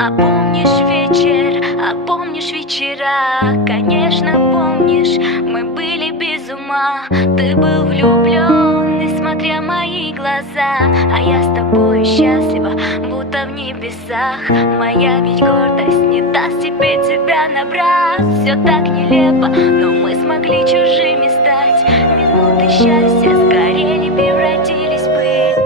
А помнишь вечер, а помнишь вечера? Конечно, помнишь, мы были без ума. Ты был влюблен, несмотря мои глаза. А я с тобой счастлива, будто в небесах. Моя ведь гордость не даст тебе тебя набрать. Все так нелепо, но мы смогли чужими стать. Минуты счастья сгорели, превратились в пыль.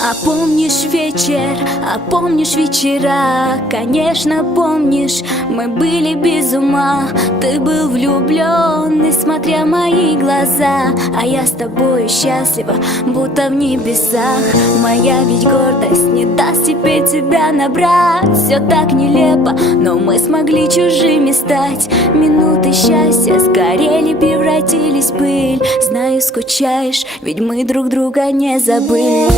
А помнишь вечер, а помнишь вечера? Конечно, помнишь, мы были без ума. Ты был влюблен, несмотря мои глаза. А я с тобой счастлива, будто в небесах. Моя ведь гордость не даст тебе тебя набрать. Все так нелепо, но мы смогли чужими стать. Минуты счастья сгорели, превратились в пыль. Знаю, скучаешь, ведь мы друг друга не забыли.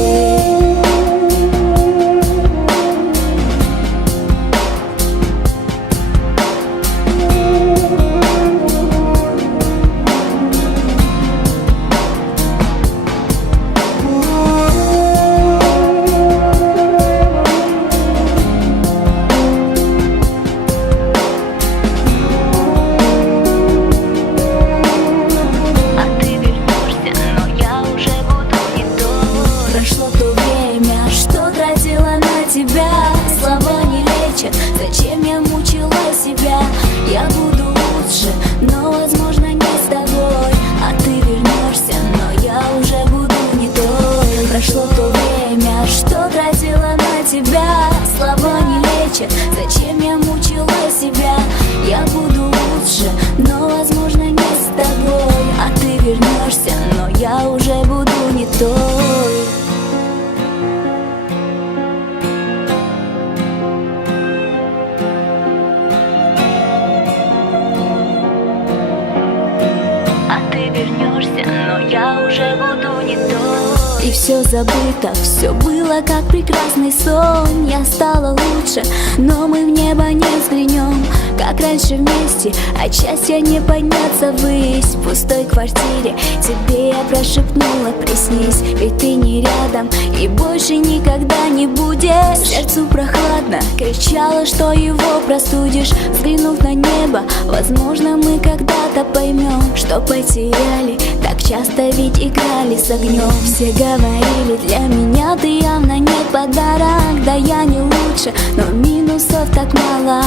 Прошло то время, что тратила на тебя. Слова не лечат, зачем я мучила себя? Я буду лучше, но возможно не с тобой. А ты вернешься, но я уже буду не той. Прошло то время, что тратила на тебя. Слова не лечат, зачем я мучила себя? Я буду лучше, но возможно не с тобой. А ты вернешься, но я уже буду не той. Вернешься, но я уже буду не той. И все забыто, все было как прекрасный сон. Я стала лучше, но мы в небо не взглянем, как раньше вместе, от счастья не подняться ввысь. В пустой квартире тебе я прошепнула: приснись, ведь ты не рядом и больше никогда не будешь. Сердцу прохладно, кричала, что его простудишь. Взглянув на небо, возможно, мы когда-то поймем, что потеряли, так часто ведь играли с огнем. Все говорили, для меня ты явно не подарок. Да я не лучше, но минусов так мало.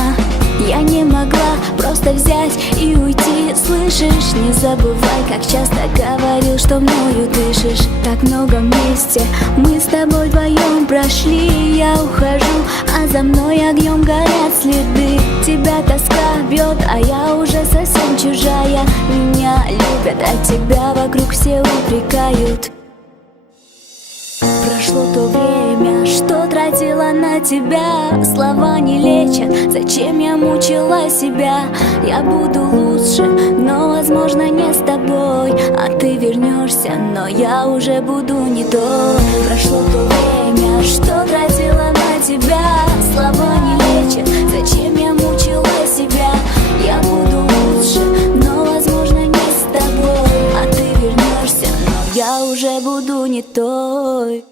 Я не могла просто взять и уйти, слышишь? Не забывай, как часто говорил, что мною дышишь. Так много вместе мы с тобой вдвоем прошли. Я ухожу, а за мной огнем горят следы. Тебя тоска бьет, а я уже совсем чужая. Меня любят, а тебя вокруг все упрекают. Прошло то время, что тратила на тебя. Слова не лечат, зачем я мучила себя? Я буду лучше, но возможно не с тобой. А ты вернешься, но я уже буду не той. Прошло то время, что тратила на тебя. Слова не лечат, зачем я мучила себя? Я буду лучше, но возможно не с тобой. А ты вернешься, но я уже буду не той.